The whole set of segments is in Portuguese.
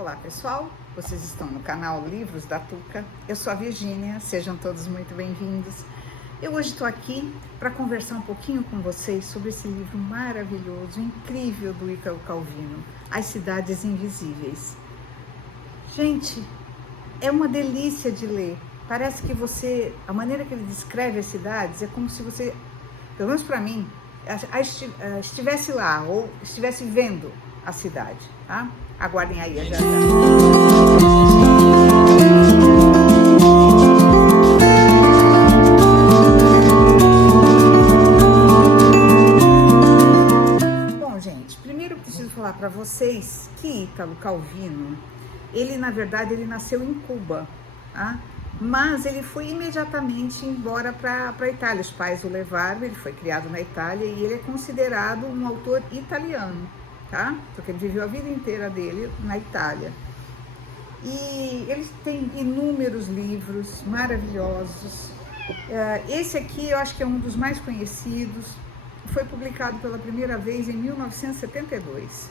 Olá pessoal, vocês estão no canal Livros da Tuca, eu sou a Virgínia, sejam todos muito bem-vindos. Eu hoje estou aqui para conversar um pouquinho com vocês sobre esse livro maravilhoso, incrível do Ítalo Calvino, As Cidades Invisíveis. Gente, é uma delícia de ler, parece que a maneira que ele descreve as cidades é como se você, pelo menos para mim, estivesse lá ou estivesse vendo a cidade, tá? Aguardem aí, já. Bom, gente, primeiro eu preciso falar para vocês que Ítalo Calvino, ele na verdade ele nasceu em Cuba, tá? Mas ele foi imediatamente embora para a Itália. Os pais o levaram, ele foi criado na Itália e ele é considerado um autor italiano, tá? Porque ele viveu a vida inteira dele na Itália. E ele tem inúmeros livros maravilhosos. Esse aqui eu acho que é um dos mais conhecidos. Foi publicado pela primeira vez em 1972.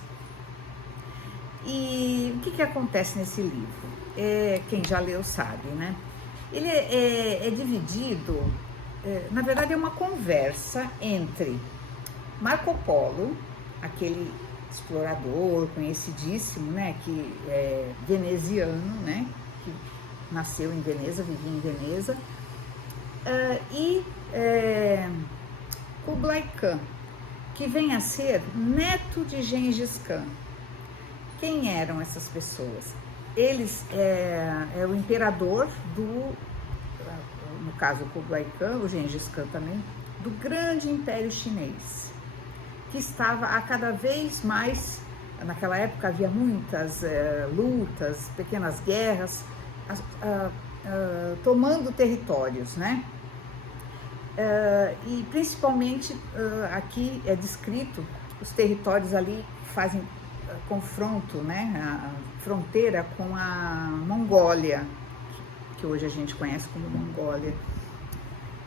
E o que acontece nesse livro? Quem já leu sabe, né? Ele é dividido, na verdade é uma conversa entre Marco Polo, aquele explorador conhecidíssimo, né, que é veneziano, né, que nasceu em Veneza, vivia em Veneza, e Kublai Khan, que vem a ser neto de Gengis Khan. Quem eram essas pessoas? Eles é o imperador no caso o Kublai Khan, o Gengis Khan também, do grande império chinês, que estava a cada vez mais, naquela época havia muitas lutas, pequenas guerras, tomando territórios, né? E principalmente aqui é descrito os territórios ali que fazem confronto, né, a fronteira com a Mongólia, que hoje a gente conhece como Mongólia.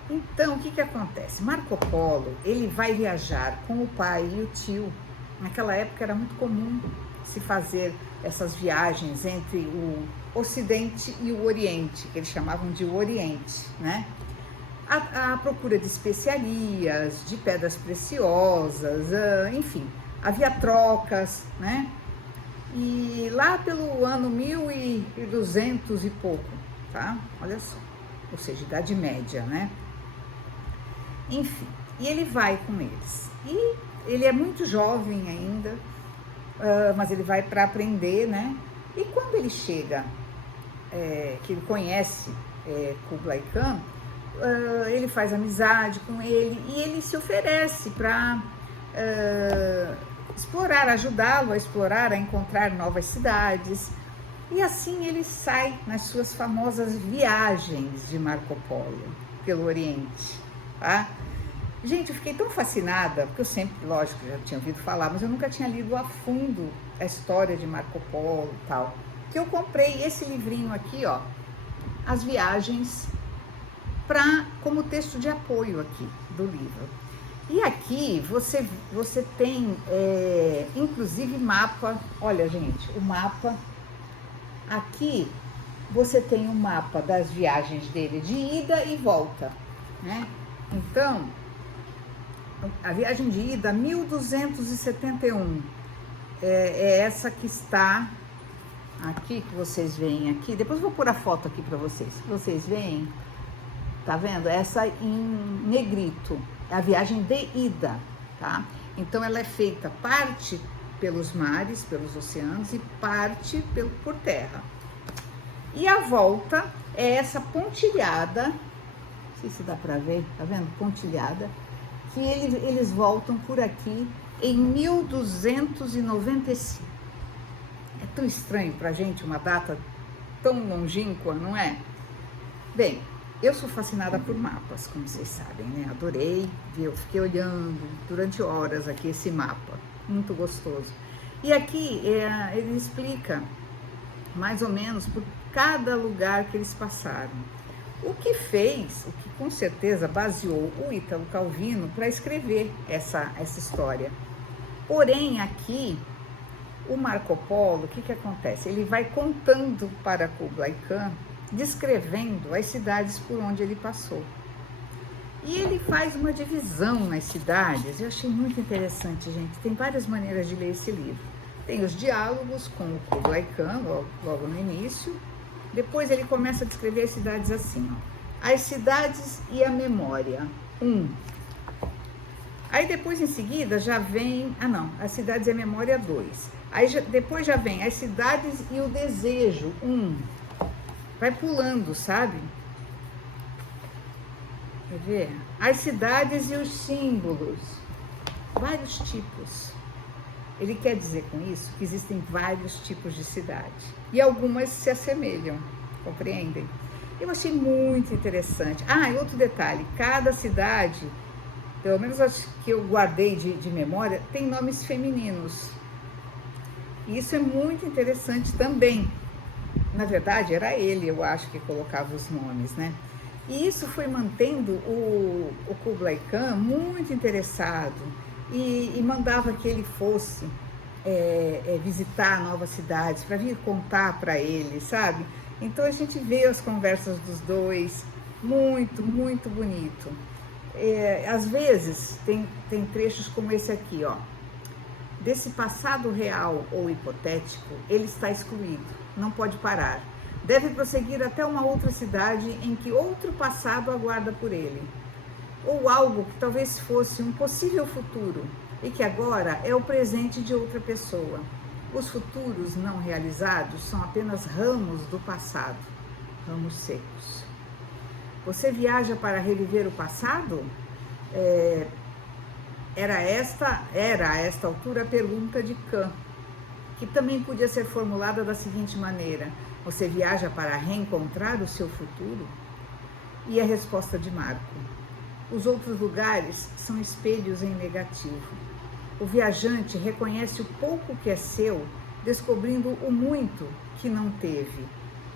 Então, o que acontece? Marco Polo, ele vai viajar com o pai e o tio. Naquela época era muito comum se fazer essas viagens entre o Ocidente e o Oriente, que eles chamavam de Oriente, né? A procura de especiarias, de pedras preciosas, enfim, havia trocas, né? E lá pelo ano 1200 e pouco, tá? Olha só, ou seja, Idade Média, né? Enfim, e ele vai com eles. E ele é muito jovem ainda, mas ele vai para aprender, né? E quando ele chega, que ele conhece Kublai Khan, ele faz amizade com ele e ele se oferece para explorar, ajudá-lo a explorar, a encontrar novas cidades. E assim ele sai nas suas famosas viagens de Marco Polo pelo Oriente, tá? Gente, eu fiquei tão fascinada, porque eu sempre, lógico, já tinha ouvido falar, mas eu nunca tinha lido a fundo a história de Marco Polo e tal, que eu comprei esse livrinho aqui, ó, As Viagens, como texto de apoio aqui do livro. E aqui você tem, inclusive, mapa. Olha, gente, o mapa. Aqui você tem o mapa das viagens dele de ida e volta, né? Então, a viagem de ida, 1271, é essa que está aqui, que vocês veem aqui. Depois eu vou pôr a foto aqui para vocês. Vocês veem? Tá vendo? Essa em negrito é a viagem de ida, tá? Então ela é feita parte pelos mares, pelos oceanos e parte por terra. E a volta é essa pontilhada, não sei se dá para ver, tá vendo? Pontilhada, que eles voltam por aqui em 1295. É tão estranho pra gente uma data tão longínqua, não é? Bem, eu sou fascinada por mapas, como vocês sabem, né? Adorei, eu fiquei olhando durante horas aqui esse mapa, muito gostoso. E aqui ele explica mais ou menos por cada lugar que eles passaram. O que com certeza baseou o Ítalo Calvino para escrever essa história. Porém, aqui O Marco Polo, o que acontece? Ele vai contando para Kublai Khan, descrevendo as cidades por onde ele passou. E ele faz uma divisão nas cidades. Eu achei muito interessante, gente. Tem várias maneiras de ler esse livro. Tem os diálogos com o Kublai Khan, logo no início. Depois ele começa a descrever as cidades assim, ó. As cidades e a memória. 1. Aí depois em seguida já vem, as cidades e a memória 2. Aí depois já vem as cidades e o desejo, 1. Vai pulando, sabe? Quer ver? As cidades e os símbolos, vários tipos. Ele quer dizer com isso que existem vários tipos de cidade e algumas se assemelham, compreendem? Eu achei muito interessante. E outro detalhe, cada cidade, pelo menos acho que eu guardei de memória, tem nomes femininos. E isso é muito interessante também. Na verdade, era ele, eu acho, que colocava os nomes, né? E isso foi mantendo o Kublai Khan muito interessado e mandava que ele fosse visitar novas cidades para vir contar para ele, sabe? Então a gente vê as conversas dos dois, muito, muito bonito. Às vezes tem trechos como esse aqui, ó. Desse passado real ou hipotético, ele está excluído, não pode parar. Deve prosseguir até uma outra cidade em que outro passado aguarda por ele. Ou algo que talvez fosse um possível futuro e que agora é o presente de outra pessoa. Os futuros não realizados são apenas ramos do passado, ramos secos. Você viaja para reviver o passado? Era a esta altura a pergunta de Khan, que também podia ser formulada da seguinte maneira: você viaja para reencontrar o seu futuro? E a resposta de Marco: os outros lugares são espelhos em negativo. O viajante reconhece o pouco que é seu, descobrindo o muito que não teve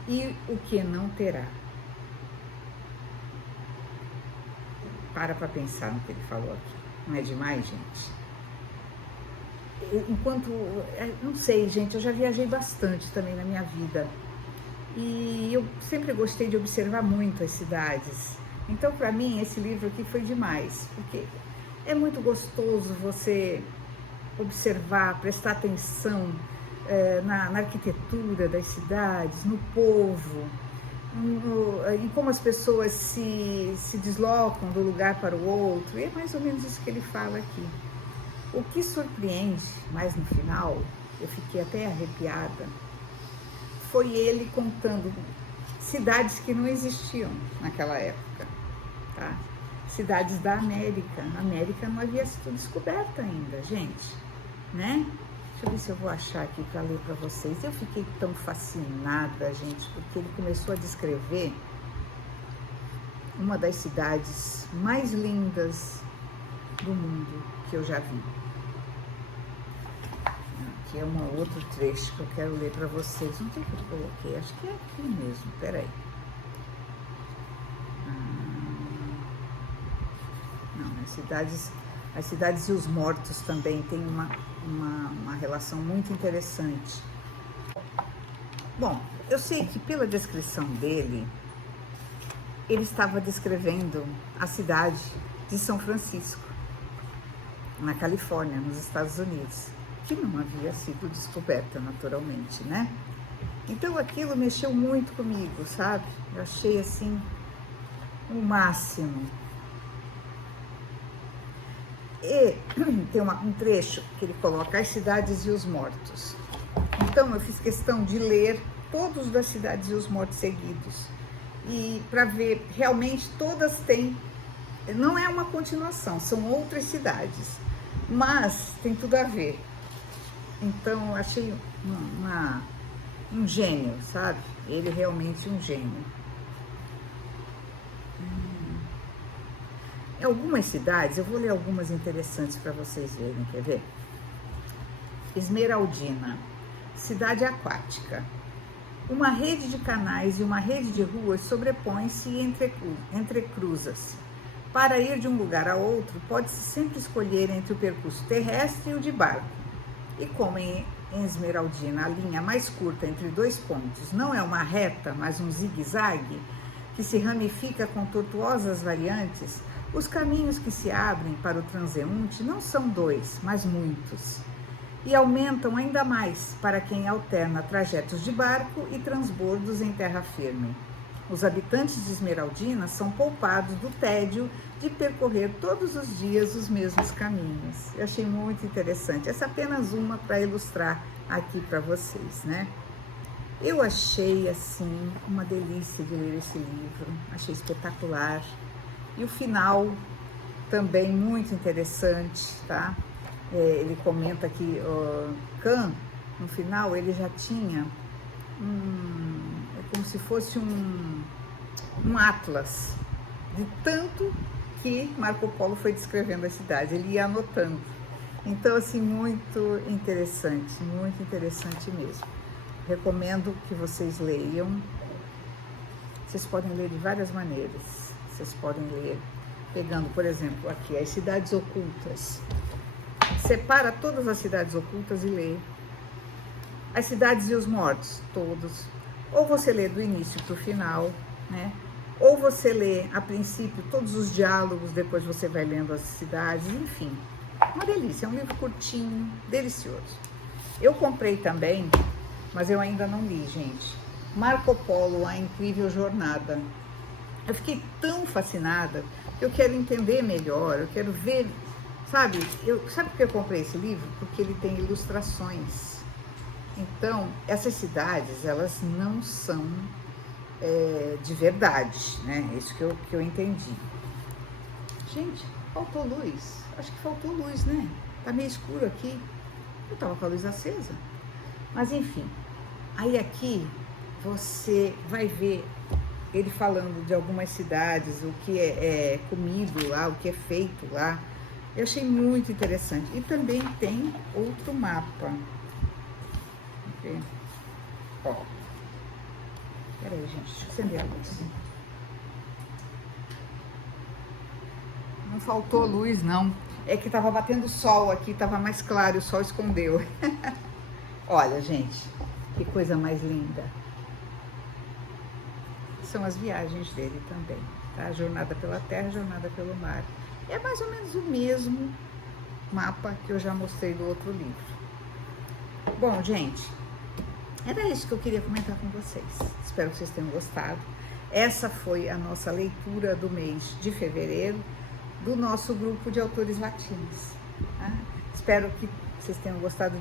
e o que não terá. Para pensar no que ele falou aqui. Não é demais, gente? Não sei, gente, eu já viajei bastante também na minha vida. E eu sempre gostei de observar muito as cidades. Então, para mim, esse livro aqui foi demais, porque é muito gostoso você observar, prestar atenção na arquitetura das cidades, no povo, em como as pessoas se deslocam do lugar para o outro. E é mais ou menos isso que ele fala aqui. O que surpreende, mais no final, eu fiquei até arrepiada, foi ele contando cidades que não existiam naquela época, tá? Cidades da América. A América não havia sido descoberta ainda, gente, né? Deixa eu ver se eu vou achar aqui para ler para vocês. Eu fiquei tão fascinada, gente, porque ele começou a descrever uma das cidades mais lindas do mundo que eu já vi. Aqui é um outro trecho que eu quero ler para vocês. Não sei o que eu coloquei, acho que é aqui mesmo, peraí. Não, as cidades e os mortos também tem uma relação muito interessante. Bom, eu sei que pela descrição dele, ele estava descrevendo a cidade de São Francisco, na Califórnia, nos Estados Unidos, que não havia sido descoberta naturalmente, né? Então aquilo mexeu muito comigo, sabe? Eu achei assim o máximo. E tem um trecho que ele coloca as cidades e os mortos. Então eu fiz questão de ler todos das cidades e os mortos seguidos. E para ver, realmente todas têm, não é uma continuação, são outras cidades, mas tem tudo a ver. Então eu achei um gênio, sabe? Ele realmente um gênio. Em algumas cidades, eu vou ler algumas interessantes para vocês verem, quer ver? Esmeraldina, cidade aquática. Uma rede de canais e uma rede de ruas sobrepõe-se e entrecruza-se. Para ir de um lugar a outro, pode-se sempre escolher entre o percurso terrestre e o de barco. E como em em esmeraldina a linha mais curta entre dois pontos não é uma reta, mas um zigue-zague, que se ramifica com tortuosas variantes, os caminhos que se abrem para o transeunte não são dois, mas muitos, e aumentam ainda mais para quem alterna trajetos de barco e transbordos em terra firme. Os habitantes de Esmeraldina são poupados do tédio de percorrer todos os dias os mesmos caminhos. Eu achei muito interessante. Essa é apenas uma para ilustrar aqui para vocês, né? Eu achei, assim, uma delícia de ler esse livro. Achei espetacular. E o final também muito interessante, tá? Ele comenta que Khan, no final, ele já tinha como se fosse um atlas, de tanto que Marco Polo foi descrevendo a cidade, ele ia anotando. Então, assim, muito interessante mesmo. Recomendo que vocês leiam. Vocês podem ler de várias maneiras. Vocês podem ler pegando, por exemplo, aqui as cidades ocultas. Separa todas as cidades ocultas e lê. As cidades e os mortos, todos. Ou você lê do início para o final, né? Ou você lê a princípio todos os diálogos, depois você vai lendo as cidades, enfim. Uma delícia, é um livro curtinho, delicioso. Eu comprei também, mas eu ainda não li, gente. Marco Polo, A Incrível Jornada. Eu fiquei tão fascinada que eu quero entender melhor, eu quero ver, sabe? Sabe por que eu comprei esse livro? Porque ele tem ilustrações. Então, essas cidades, elas não são de verdade, né? Isso que eu entendi. Gente, faltou luz. Acho que faltou luz, né? Tá meio escuro aqui. Eu tava com a luz acesa. Mas, enfim. Aí aqui, você vai ver ele falando de algumas cidades, o que é comido lá, o que é feito lá. Eu achei muito interessante. E também tem outro mapa. Ó, peraí, gente, deixa eu acender a luz. Não faltou luz, não. É que tava batendo sol aqui, tava mais claro, o sol escondeu. Olha, gente, que coisa mais linda. São as viagens dele também, tá? Jornada pela terra, jornada pelo mar. É mais ou menos o mesmo mapa que eu já mostrei do outro livro. Bom, gente, era isso que eu queria comentar com vocês. Espero que vocês tenham gostado. Essa foi a nossa leitura do mês de fevereiro do nosso grupo de autores latinos. Tá? Espero que vocês tenham gostado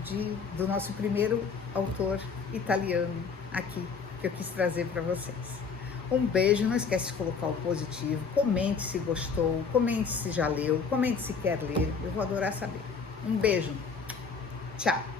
do nosso primeiro autor italiano aqui, que eu quis trazer para vocês. Um beijo, não esquece de colocar o positivo, comente se gostou, comente se já leu, comente se quer ler, eu vou adorar saber. Um beijo, tchau!